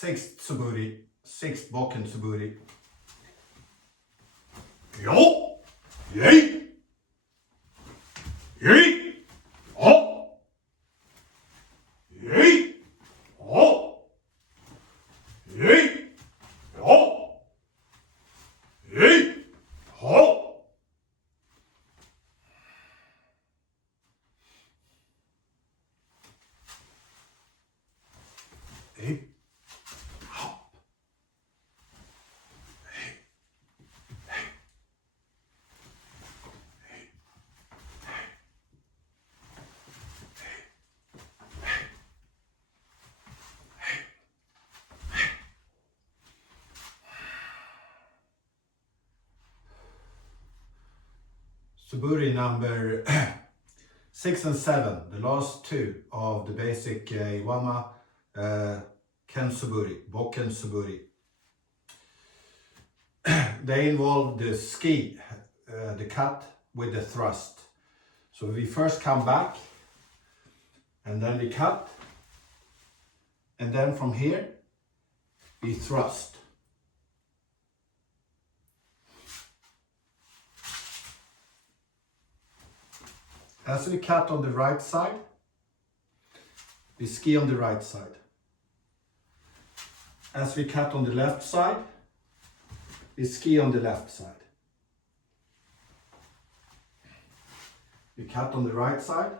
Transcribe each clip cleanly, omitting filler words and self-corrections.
Sixth Suburi, sixth Bokken Suburi. Yo! Yay! Yay! Oh! Yay! Oh! Yay! Oh! Yay! Oh! Hey. Suburi number 6 and 7, the last two of the basic Iwama Suburi, Bokken Suburi. They involve the ski, the cut with the thrust. So we first come back and then we cut, and then from here we thrust. As we cut on the right side, we ski on the right side. As we cut on the left side, we ski on the left side. We cut on the right side,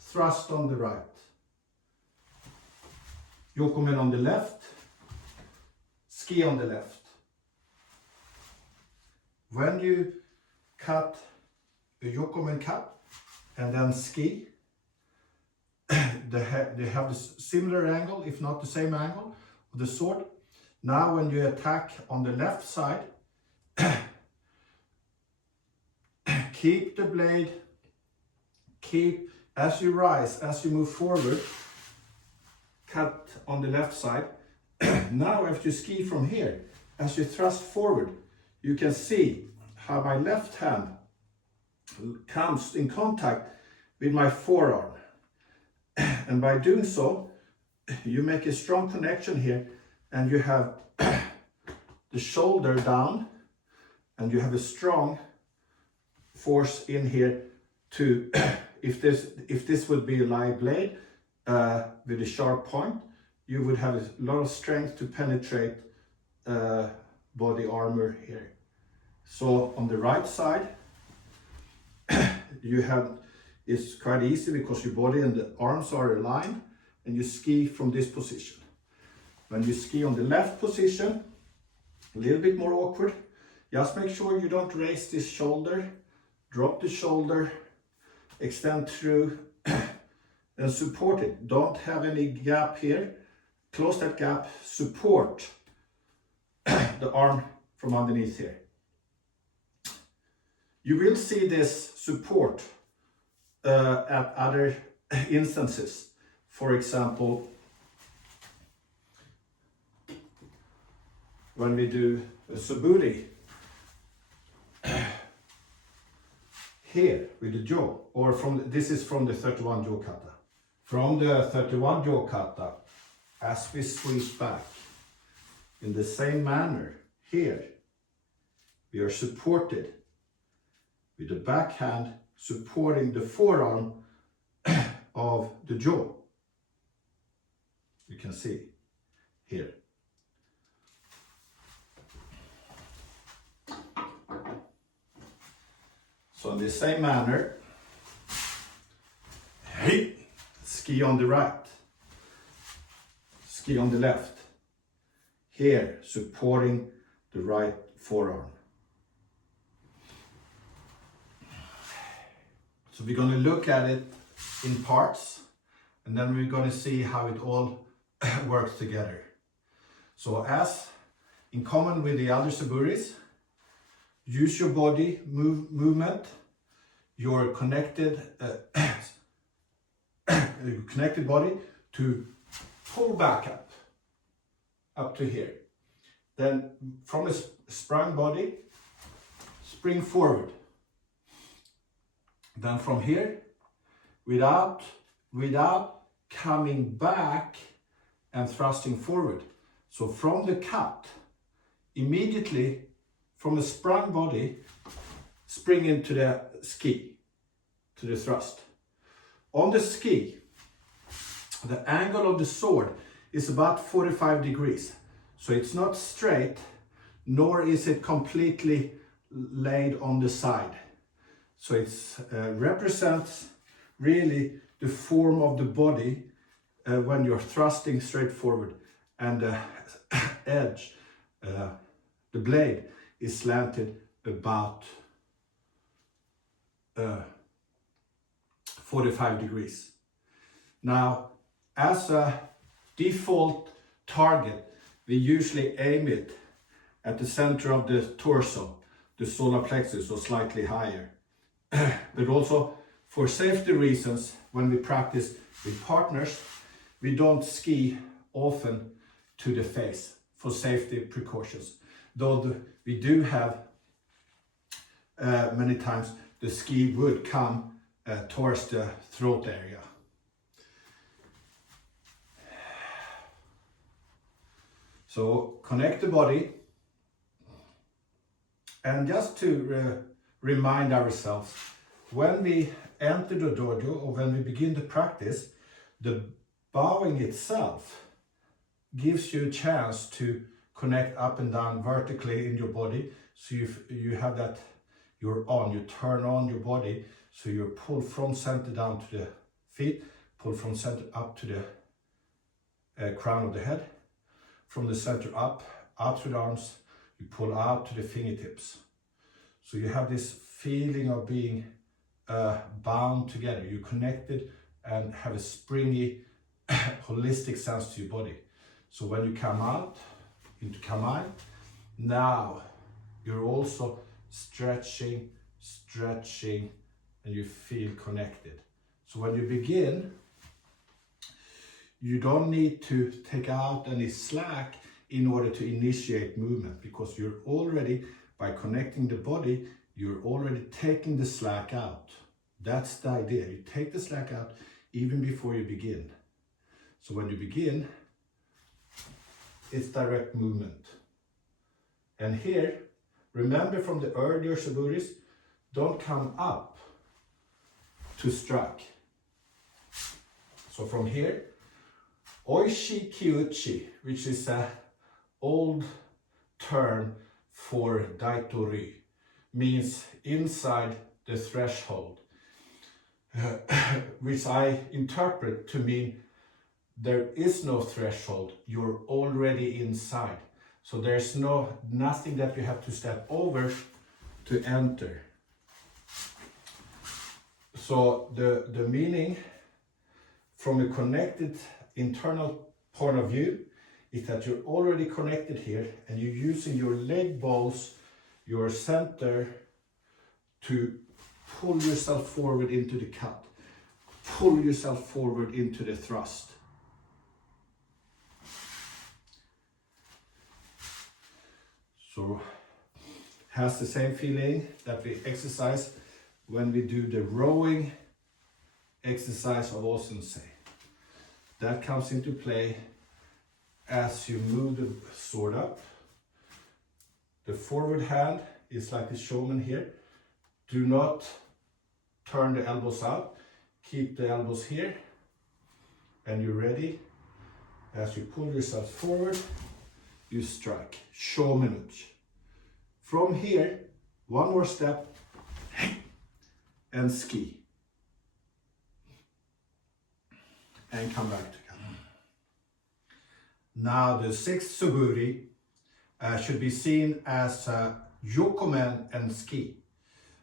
thrust on the right. Yokomen on the left, ski on the left. When you cut a yokomen cut, and then ski, they have a similar angle, if not the same angle, of the sword. Now when you attack on the left side, keep the blade, as you rise, as you move forward, cut on the left side. Now if you ski from here, as you thrust forward, you can see how my left hand comes in contact with my forearm, and by doing so you make a strong connection here, and you have the shoulder down, and you have a strong force in here to if this would be a live blade with a sharp point, you would have a lot of strength to penetrate body armor here. So on the right side it's quite easy because your body and the arms are aligned, and you ski from this position. When you ski on the left position, a little bit more awkward. Just make sure you don't raise this shoulder, drop the shoulder, extend through and support it. Don't have any gap here. Close that gap, support the arm from underneath here. You will see this support at other instances. For example, when we do a suburi here with the jaw, or this is from the 31 jaw kata. From the 31 jaw kata, as we squeeze back in the same manner here, we are supported with the backhand supporting the forearm of the jaw. You can see here. So in the same manner, hey, ski on the right, ski on the left, here supporting the right forearm. So we're going to look at it in parts, and then we're going to see how it all works together. So as in common with the other suburis, use your body movement, your connected connected body to pull back up to here. Then from a sprung body, spring forward. Then from here, without coming back and thrusting forward, So from the cut, immediately from a sprung body, spring into the ski, to the thrust. On the ski, the angle of the sword is about 45 degrees. So it's not straight, nor is it completely laid on the side. So it represents really the form of the body when you're thrusting straight forward, and the edge, the blade, is slanted about 45 degrees. Now, as a default target, we usually aim it at the center of the torso, the solar plexus, or slightly higher. But also, for safety reasons, when we practice with partners, we don't ski often to the face for safety precautions. Though we do have many times the ski would come towards the throat area. So connect the body, and just to remind ourselves, when we enter the dojo or when we begin to practice, the bowing itself gives you a chance to connect up and down vertically in your body. So you have that, you're on, you turn on your body, so you're pulled from center down to the feet, pulled from center up to the crown of the head, from the center up, out through the arms, you pull out to the fingertips. So you have this feeling of being bound together. You're connected and have a springy, holistic sense to your body. So when you come out into Kamai, now you're also stretching, and you feel connected. So when you begin, you don't need to take out any slack in order to initiate movement, because you're already, by connecting the body, you're already taking the slack out. That's the idea. You take the slack out even before you begin. So when you begin, it's direct movement. And here, remember from the earlier Suburis, don't come up to strike. So from here, Oishi Kyuchi, which is an old term for Daitori, means inside the threshold, which I interpret to mean there is no threshold, you're already inside. So there's nothing that you have to step over to enter. So the meaning from a connected internal point of view is that you're already connected here, and you're using your leg bones, your center, to pull yourself forward into the cut, pull yourself forward into the thrust. So has the same feeling that we exercise when we do the rowing exercise of Osensei. That comes into play as you move the sword up. The forward hand is like the showman here. Do not turn the elbows out. Keep the elbows here. And you're ready. As you pull yourself forward, you strike. Shomenuchi. From here, one more step, and ski. And come back to Kata. Now the sixth Suburi should be seen as yokomen and ski.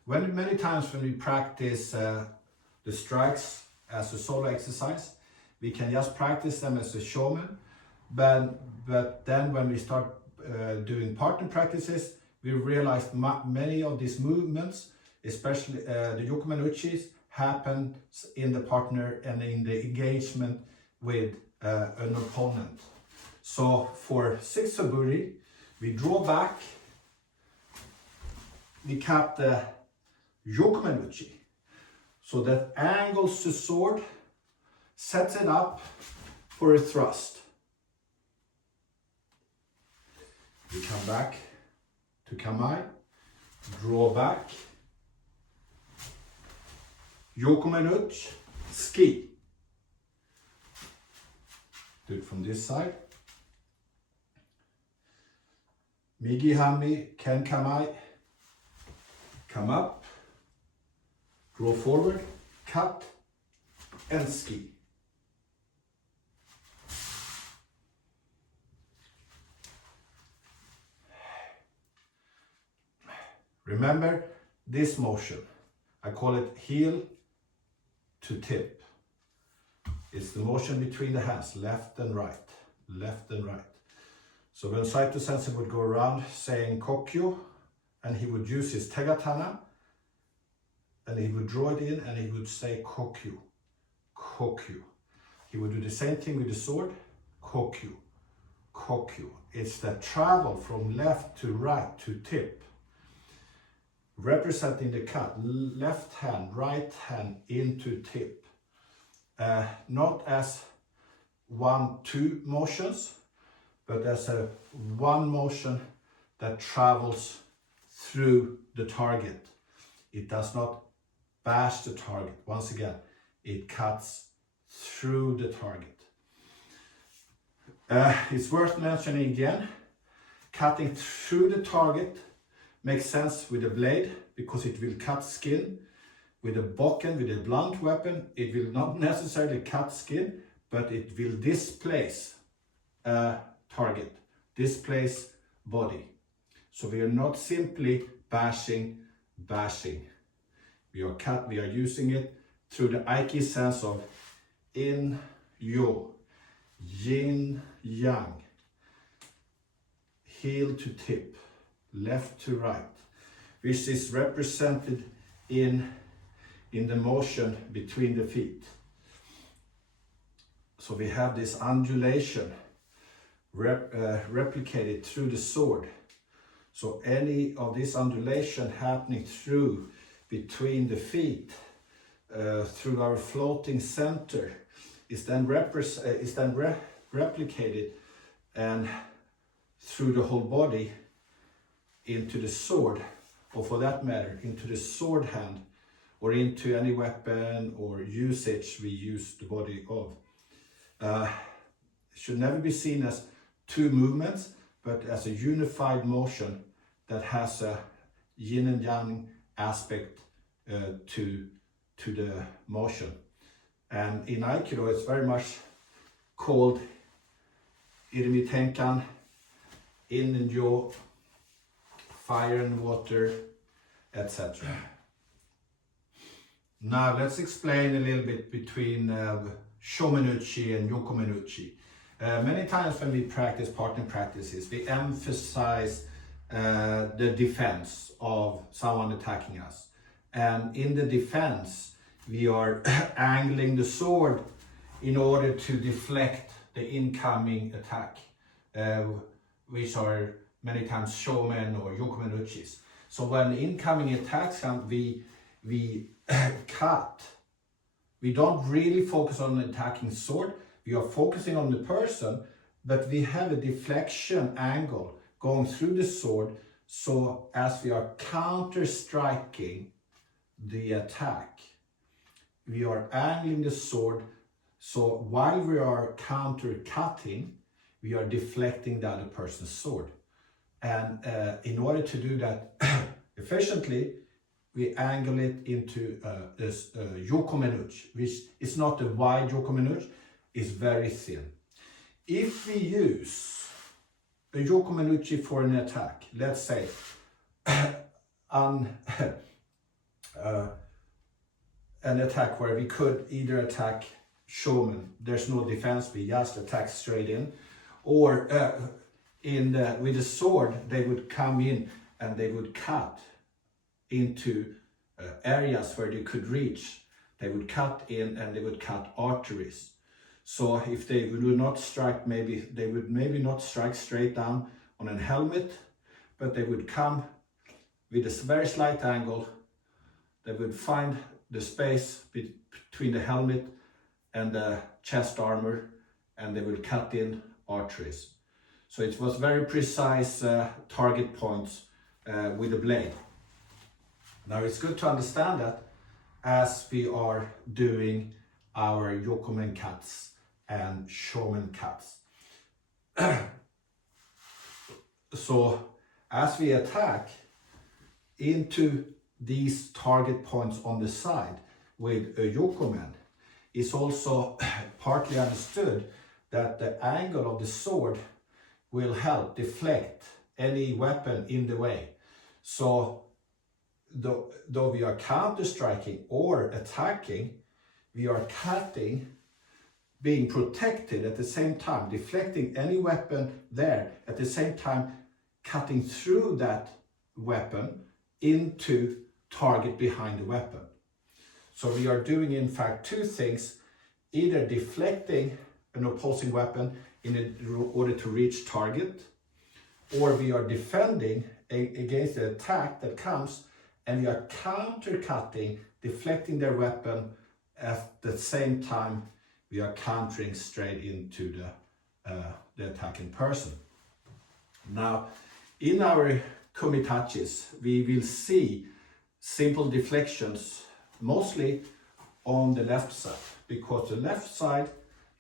Many times when we practice the strikes as a solo exercise, we can just practice them as a showman, but then when we start doing partner practices, we realize many of these movements, especially the yokomen uchis, happen in the partner and in the engagement with an opponent. So for six Suburi, we draw back, we cut the yokomen uchi, so that angles the sword, sets it up for a thrust. We come back to Kamai, draw back, Yokomenuch, ski. Do it from this side. Migi Hami, Ken Kamai, come up, draw forward, cut, and ski. Remember this motion. I call it heel to tip. It's the motion between the hands, left and right, left and right. So when Saito Sensei would go around saying kokyu, and he would use his tegatana, and he would draw it in and he would say kokyu, kokyu. He would do the same thing with the sword, kokyu, kokyu. It's the travel from left to right to tip, representing the cut, left hand, right hand into tip. Not as 1-2 motions, but as a one motion that travels through the target. It does not bash the target. Once again, it cuts through the target. It's worth mentioning again, cutting through the target makes sense with a blade because it will cut skin. With a bokken, with a blunt weapon, it will not necessarily cut skin, but it will displace target, displace body. So we are not simply bashing. We are using it through the Aiki sense of in, yo, yin, yang, heel to tip, left to right, which is represented in the motion between the feet. So we have this undulation replicated through the sword. So any of this undulation happening through between the feet, through our floating center, is then replicated and through the whole body into the sword, or for that matter, into the sword hand, or into any weapon or usage we use the body of. It should never be seen as two movements, but as a unified motion that has a yin and yang aspect to the motion. And in Aikido, it's very much called Irimi Tenkan, in and yo, fire and water, etc. Now let's explain a little bit between Shomenuchi and Yokomenuchi. Many times when we practice partner practices, we emphasize the defense of someone attacking us. And in the defense, we are angling the sword in order to deflect the incoming attack, which are many times shomen or yokomenuchis. So when incoming attacks come, we cut. We don't really focus on the attacking sword. We are focusing on the person, but we have a deflection angle going through the sword, so as we are counter-striking the attack, we are angling the sword, so while we are counter-cutting, we are deflecting the other person's sword. And in order to do that efficiently, we angle it into this yokomenuch, which is not a wide yokomenuch, it's very thin. If we use a yokomenuchi for an attack, let's say an attack where we could either attack shomen, there's no defense, we just attack straight in, or with a sword they would come in and they would cut into areas where they could reach. They would cut in and they would cut arteries. So if they would not strike, they would not strike straight down on a helmet, but they would come with a very slight angle. They would find the space between the helmet and the chest armor, and they would cut in arteries. So it was very precise target points with the blade. Now it's good to understand that as we are doing our yokomen cuts and shomen cuts. So as we attack into these target points on the side with a yokomen, it's also partly understood that the angle of the sword will help deflect any weapon in the way. So though we are counter-striking or attacking, we are cutting, being protected at the same time, deflecting any weapon there, at the same time cutting through that weapon into target behind the weapon. So we are doing in fact two things, either deflecting an opposing weapon in order to reach target, or we are defending against the attack that comes, and we are counter-cutting, deflecting their weapon at the same time we are countering straight into the attacking person. Now, in our komitachis, we will see simple deflections, mostly on the left side, because the left side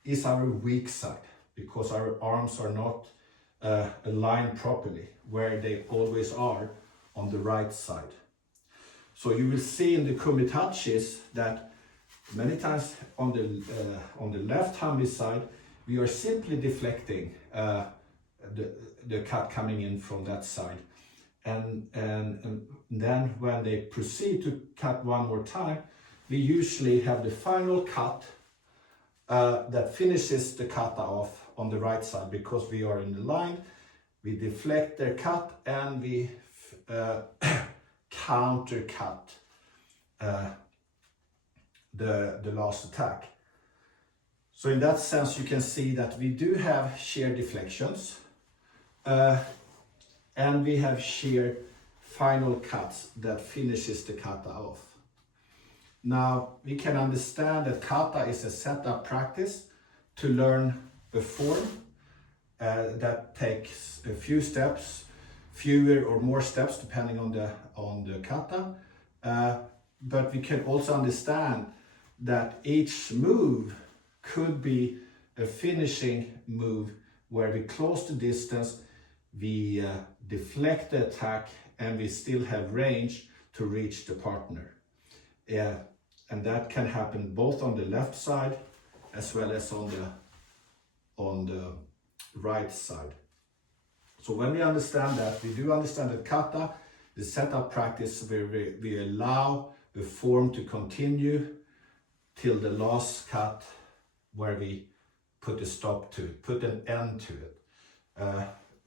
is our weak side, because our arms are not aligned properly, where they always are on the right side. So you will see in the komitachis that many times on the left hand side, we are simply deflecting the cut coming in from that side. And then when they proceed to cut one more time, we usually have the final cut that finishes the kata off on the right side, because we are in the line, we deflect their cut and we counter cut the last attack. So in that sense you can see that we do have shear deflections and we have shear final cuts that finishes the kata off. Now we can understand that kata is a setup practice to learn a form that takes a few steps, fewer or more steps depending on the kata, but we can also understand that each move could be a finishing move where we close the distance, we deflect the attack, and we still have range to reach the partner. And that can happen both on the left side as well as on the right side. So when we understand that, we do understand that kata, the setup practice where we allow the form to continue till the last cut, where we put a stop to it, put an end to it.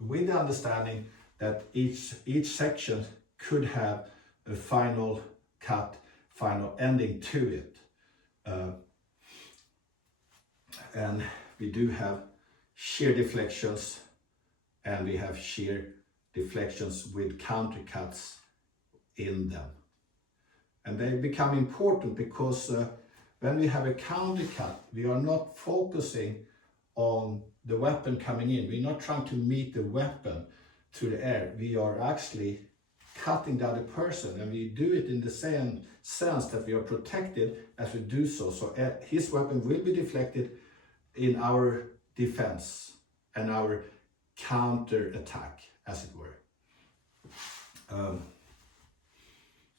With the understanding that each section could have a final cut, final ending to it. And we do have shear deflections, and we have shear deflections with counter cuts in them. And they become important because when we have a counter cut, we are not focusing on the weapon coming in. We're not trying to meet the weapon through the air. We are actually cutting the other person, and we do it in the same sense that we are protected as we do so. So his weapon will be deflected in our defense and our counter attack, as it were.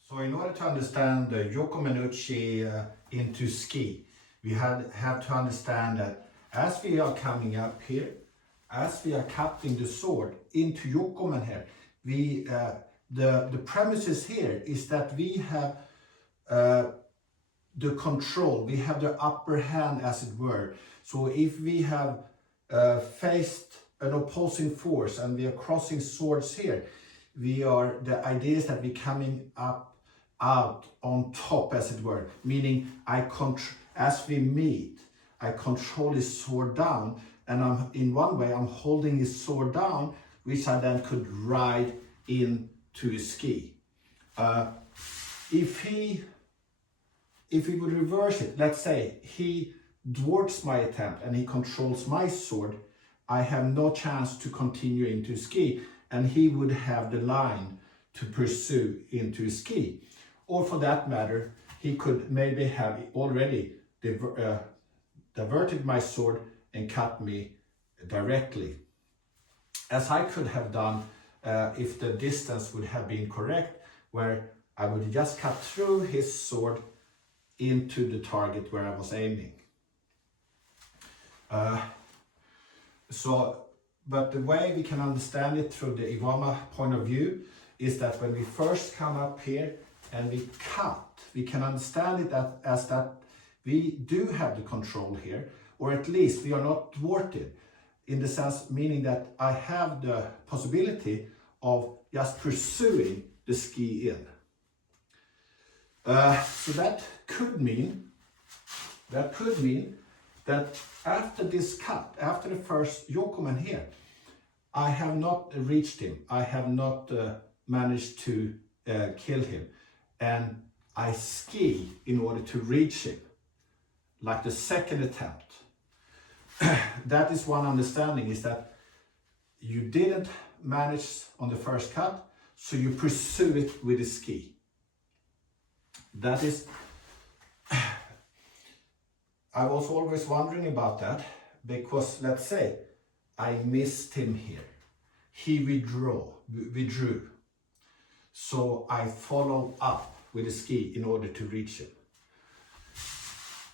So in order to understand the yokomenuchi into ski, we have to understand that as we are coming up here, as we are cutting the sword into yokomen here, the premises here is that we have the control, we have the upper hand, as it were. So if we have faced an opposing force and we are crossing swords here, the idea is that we're coming out on top, as it were, meaning as we meet, I control his sword down, and in one way I'm holding his sword down, which I then could ride into his ski. If we would reverse it, let's say he thwarts my attempt and he controls my sword, I have no chance to continue into ski, and he would have the line to pursue into ski. Or for that matter, he could maybe have already diverted my sword and cut me directly, as I could have done if the distance would have been correct, where I would just cut through his sword into the target where I was aiming. But the way we can understand it through the Iwama point of view is that when we first come up here and we cut, we can understand it as that we do have the control here, or at least we are not thwarted, in the sense meaning that I have the possibility of just pursuing the ski in. So that could mean that after this cut, after the first yokomen here, I have not reached him. I have not managed to kill him, and I ski in order to reach him, like the second attempt. That is one understanding, is that you didn't manage on the first cut, so you pursue it with a ski. That is, I was always wondering about that, because let's say I missed him here. He withdrew. So I follow up with a ski in order to reach him.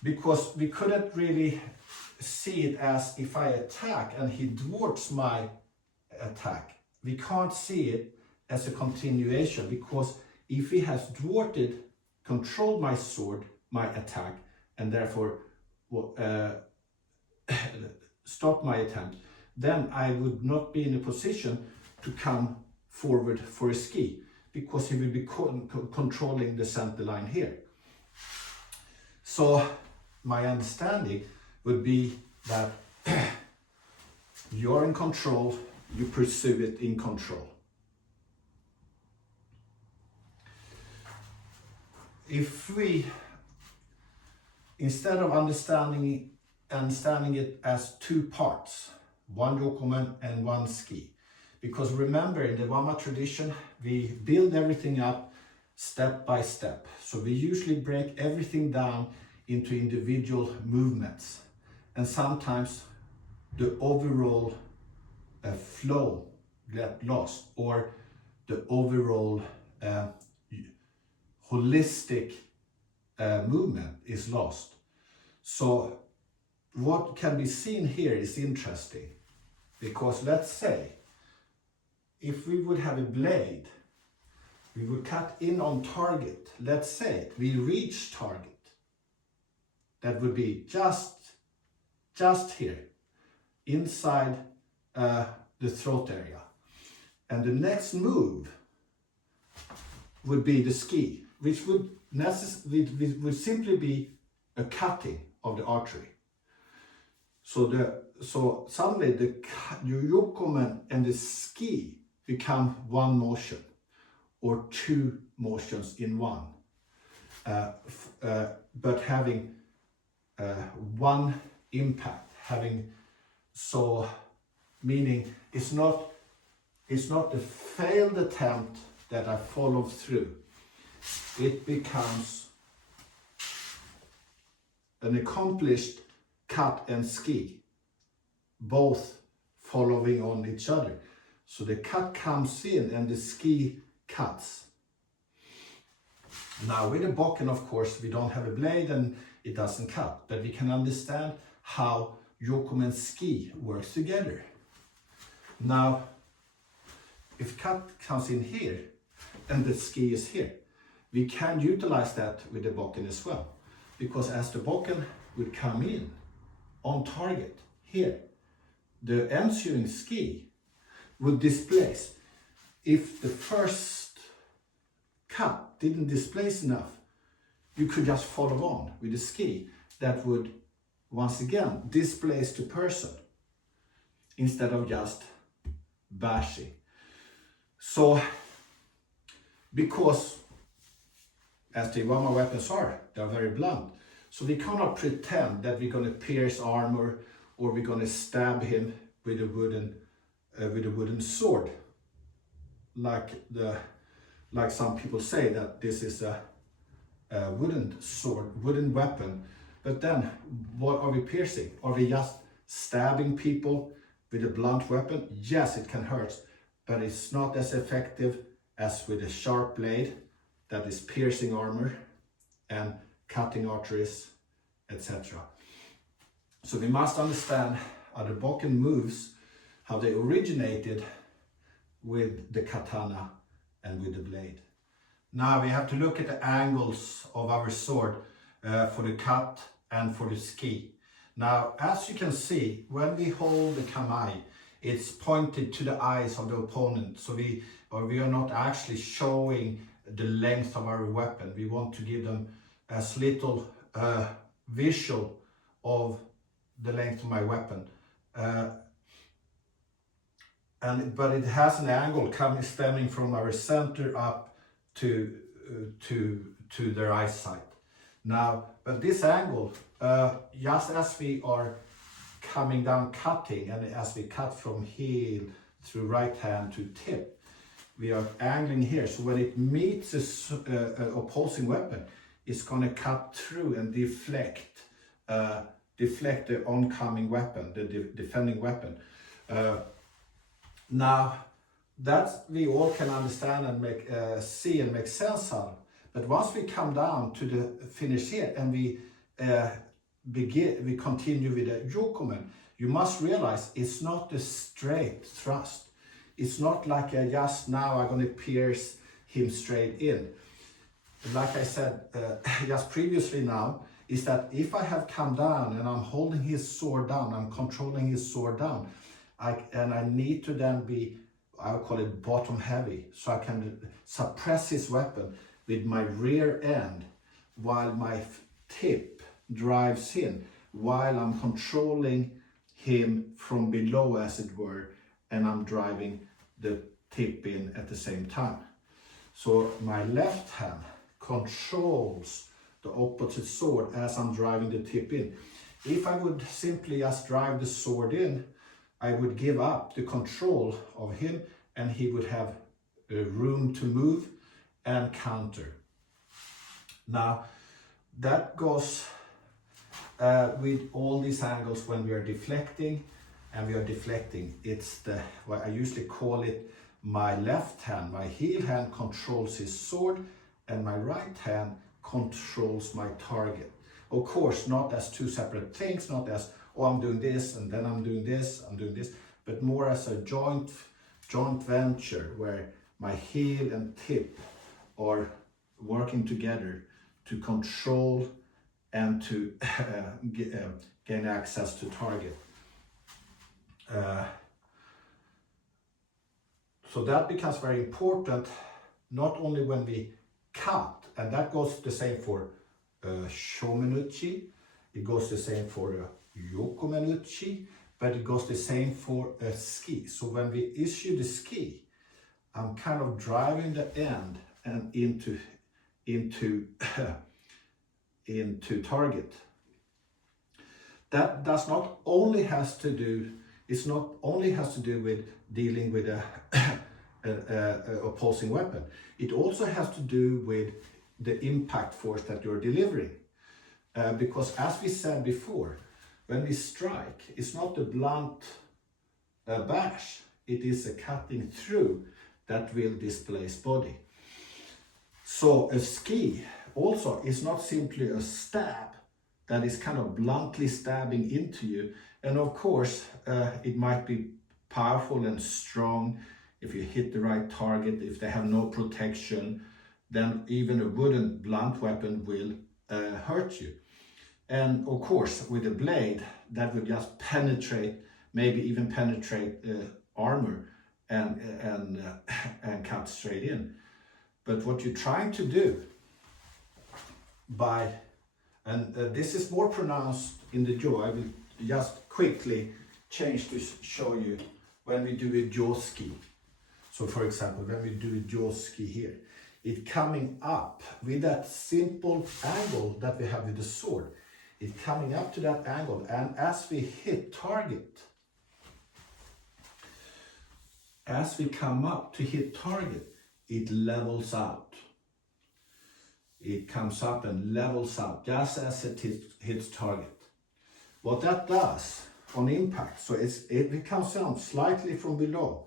Because we couldn't really see it as if I attack and he thwarts my attack. We can't see it as a continuation, because if he has thwarted, controlled my sword, my attack, and therefore stop my attempt, then I would not be in a position to come forward for a ski, because he will be controlling the center line here. So my understanding would be that you're in control, you pursue it in control. If we, instead of understanding it as two parts, one yokomen and one ski, because remember, in the Iwama tradition, we build everything up step by step. So we usually break everything down into individual movements, and sometimes the overall flow get lost, or the overall holistic movement is lost. So what can be seen here is interesting, because let's say if we would have a blade, we would cut in on target. Let's say we reach target. That would be just here, inside the throat area. And the next move would be the ski, which would simply be a cutting of the artery. So suddenly the yokomen and the ski become one motion, or two motions in one, but having one impact, meaning it's not a failed attempt that I follow through. It becomes an accomplished cut and ski, both following on each other. So the cut comes in and the ski cuts. Now with the Bokken, of course, we don't have a blade and it doesn't cut, but we can understand how yokomen and ski works together. Now, if cut comes in here and the ski is here, we can utilize that with the Bokken as well, because as the Bokken would come in on target here, the ensuing ski would displace. If the first cut didn't displace enough, you could just follow on with the ski that would once again displace the person instead of just bashing. So, because as the Iwama weapons are, they're very blunt, so we cannot pretend that we're going to pierce armor or we're going to stab him with a wooden sword, like some people say that this is a wooden sword, wooden weapon. But then what are we piercing? Are we just stabbing people with a blunt weapon? Yes, it can hurt, but it's not as effective as with a sharp blade that is piercing armor and cutting arteries, etc. So we must understand how the Bokken moves, how they originated with the katana and with the blade. Now we have to look at the angles of our sword for the cut and for the ski. Now, as you can see, when we hold the kamai, it's pointed to the eyes of the opponent. So we are not actually showing the length of our weapon. We want to give them as little visual of the length of my weapon. But it has an angle stemming from our center up to their eyesight. Now, but this angle, just as we are coming down cutting, and as we cut from heel through right hand to tip, we are angling here. So when it meets the opposing weapon, it's going to cut through and deflect the oncoming weapon, the defending weapon. Now, that we all can understand and see and make sense of. But once we come down to the finish here and we continue with the yokomen, you must realize it's not a straight thrust. It's not like just now I'm going to pierce him straight in. Like I said just previously now, is that if I have come down and I'm holding his sword down, I'm controlling his sword down, and I need to then be, I would call it bottom heavy, so I can suppress his weapon with my rear end while my tip drives in, while I'm controlling him from below, as it were, and I'm driving the tip in at the same time. So my left hand controls the opposite sword as I'm driving the tip in. If I would simply just drive the sword in, I would give up the control of him and he would have room to move and counter. Now, that goes with all these angles when we are deflecting, and we are deflecting. It's what I usually call it, my left hand, my heel hand controls his sword, and my right hand controls my target. Of course, not as two separate things, not as, oh, I'm doing this, and then I'm doing this, but more as a joint venture where my heel and tip are working together to control and to gain access to target. So that becomes very important, not only when we cut, and that goes the same for shomenuchi, it goes the same for yokomenuchi, but it goes the same for a ski. So when we issue the ski, I'm kind of driving the end and into target. That does not only has to do, it's not only has to do with dealing with a opposing weapon. It also has to do with the impact force that you're delivering. Because as we said before, when we strike, it's not a blunt bash, it is a cutting through that will displace body. So a ski also is not simply a stab that is kind of bluntly stabbing into you. And of course, it might be powerful and strong if you hit the right target. If they have no protection, then even a wooden blunt weapon will hurt you. And of course, with a blade, that would just penetrate, maybe even penetrate armor and cut straight in. But what you're trying to do this is more pronounced in the jaw. I will just quickly change to show you when we do a jaw ski. So for example, when we do a jaw ski here, it coming up with that simple angle that we have with the sword. It's coming up to that angle, and as we hit target, as we come up to hit target, it levels out. It comes up and levels out just as it hits target. What that does on impact, so it comes down slightly from below.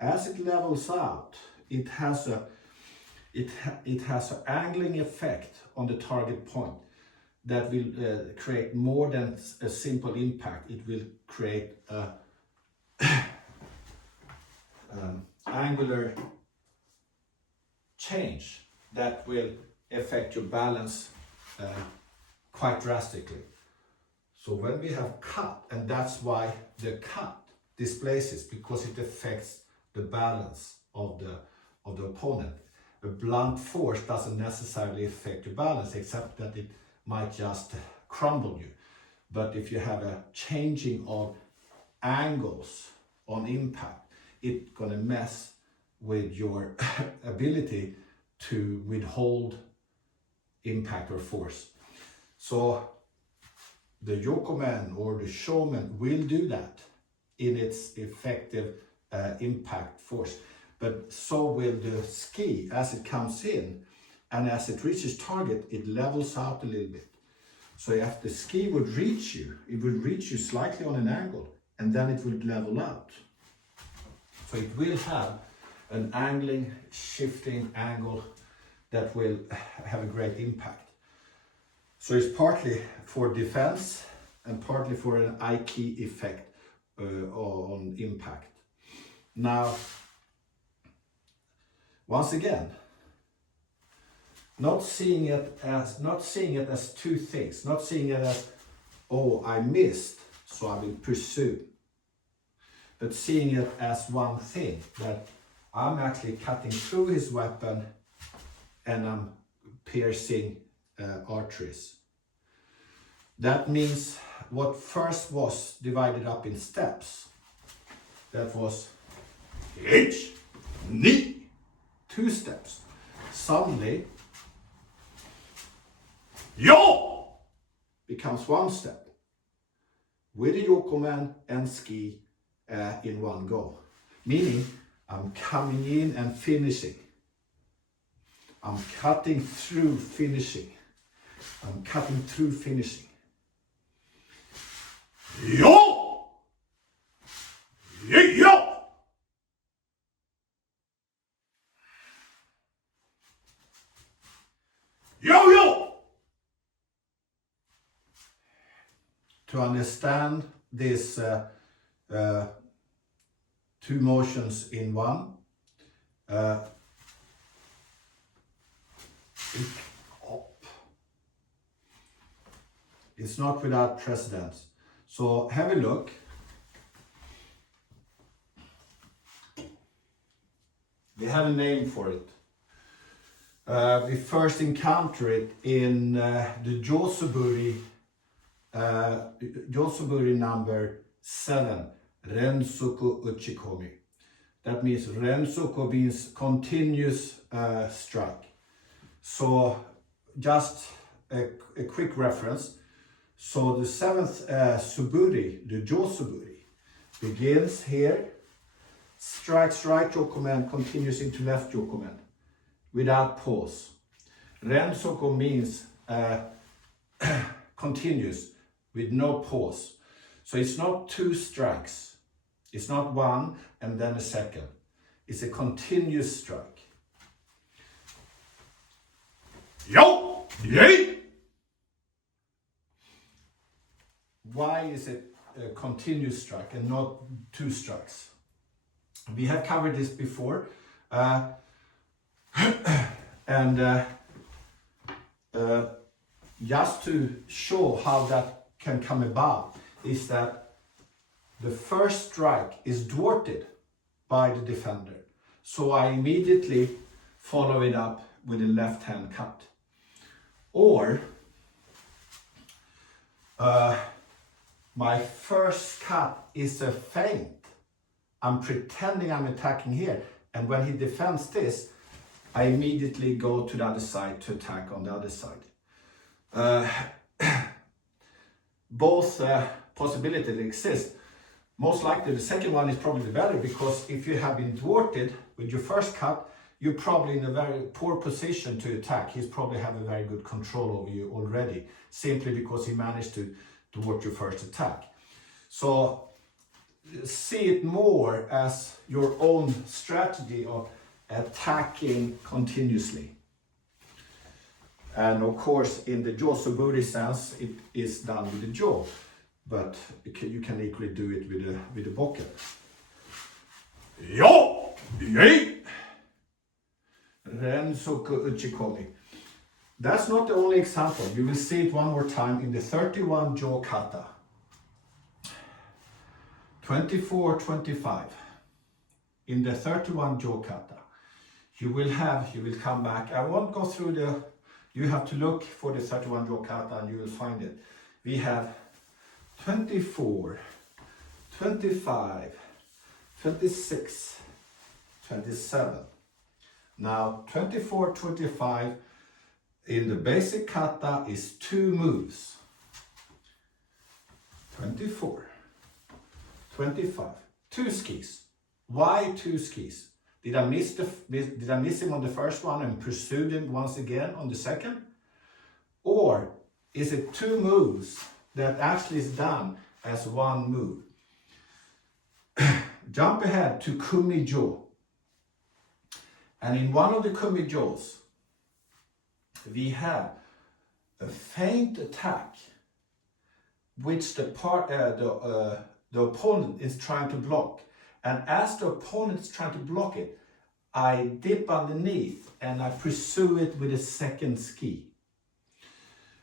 As it levels out, it has an angling effect on the target point that will create more than a simple impact. It will create a angular change that will affect your balance quite drastically. So when we have cut, and that's why the cut displaces, because it affects the balance of the opponent. A blunt force doesn't necessarily affect your balance, except that it might just crumble you. But if you have a changing of angles on impact, it's gonna mess with your ability to withhold impact or force. So the yokomen or the shomen will do that in its effective impact force. But so will the ski as it comes in, and as it reaches target, it levels out a little bit. So if the ski would reach you, it would reach you slightly on an angle, and then it would level out. So it will have an angling, shifting angle that will have a great impact. So it's partly for defense and partly for an Aiki effect on impact. Now, once again, not seeing it as two things, not seeing it as, oh, I missed, so I will pursue, but seeing it as one thing, that I'm actually cutting through his weapon and I'm piercing arteries. That means what first was divided up in steps, that was each knee, 2 steps. Suddenly, yo becomes 1 step with the yokomen and ski in one go. Meaning, I'm coming in and finishing. I'm cutting through finishing. I'm cutting through finishing. Yo! Yo! Yo, yo! To understand this 2 motions in one, it's not without precedence. So have a look. We have a name for it. We first encounter it in the Josuburi number 7, Rensoku Uchikomi. That means Rensoku means continuous strike. So just a quick reference. So the 7th Suburi, the Josuburi, begins here, strikes right yokomen, continues into left yokomen, without pause. Rensoku means continuous, with no pause. So it's not 2 strikes. It's not 1 and then a second. It's a continuous strike. Yo! Yay! Why is it a continuous strike and not 2 strikes? We have covered this before. And just to show how that can come about is that the first strike is thwarted by the defender. So I immediately follow it up with a left hand cut. Or my first cut is a feint. I'm pretending I'm attacking here. And when he defends this, I immediately go to the other side to attack on the other side. Both possibilities exist, most likely the second one is probably better, because if you have been thwarted with your first cut, you're probably in a very poor position to attack. He's probably have a very good control over you already, simply because he managed to thwart your first attack. So see it more as your own strategy of attacking continuously. And of course, in the jaw suburi sense, it is done with the jaw, but you can equally do it with the bokken. Yo, yay, rensoku uchikomi. That's not the only example. You will see it one more time in the 31 jaw kata. 24-25. In the 31 jaw kata, you will come back. I won't go through you have to look for the 31 jaw kata and you will find it. We have 24, 25, 26, 27. Now 24, 25 in the basic kata is 2 moves. 24, 25, 2 skis. Why 2 skis? Did I miss him on the first one and pursued him once again on the second? Or is it 2 moves that actually is done as 1 move? Jump ahead to kumi jaw. And in one of the kumi jaws, we have a feint attack, which the opponent is trying to block. And as the opponent is trying to block it, I dip underneath and I pursue it with a second ski.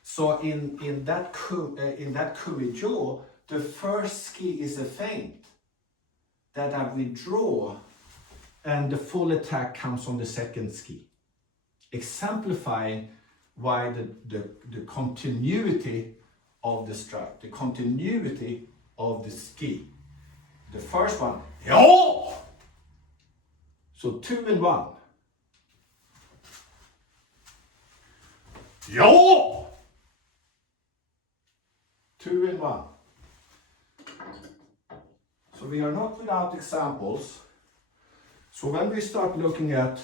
So in that kumi jaw, the first ski is a feint that I withdraw, and the full attack comes on the second ski, exemplifying why the continuity of the strike, the continuity of the ski. The first one, yo! So 2 in 1. Yo! 2 in 1. So we are not without examples. So when we start looking at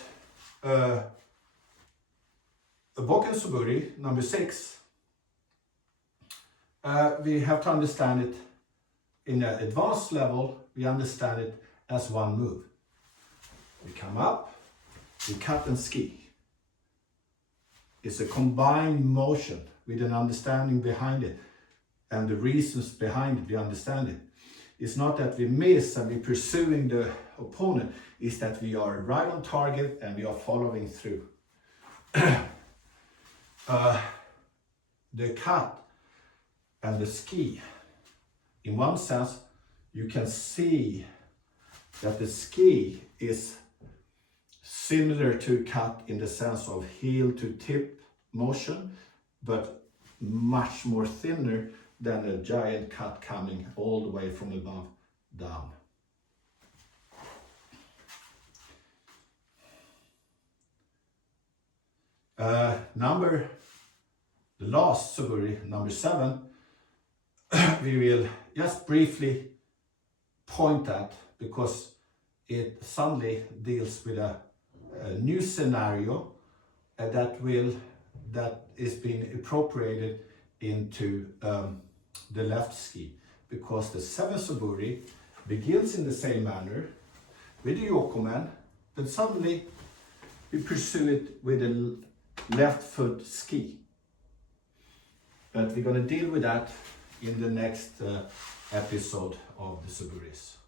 a Bokken Suburi, number 6, we have to understand it in an advanced level. We understand it as 1 move. We come up, we cut and ski. It's a combined motion with an understanding behind it, and the reasons behind it, we understand it. It's not that we miss and we're pursuing the opponent, it's that we are right on target and we are following through. The cut and the ski, in one sense, you can see that the ski is similar to cut in the sense of heel to tip motion, but much more thinner than a giant cut coming all the way from above down. The last suburi, number 7, we will just briefly point at, because it suddenly deals with a new scenario that is being appropriated into the left ski, because the 7th suburi begins in the same manner with the yokomen, but suddenly we pursue it with a left foot ski. But we're going to deal with that in the next episode of the Suburis.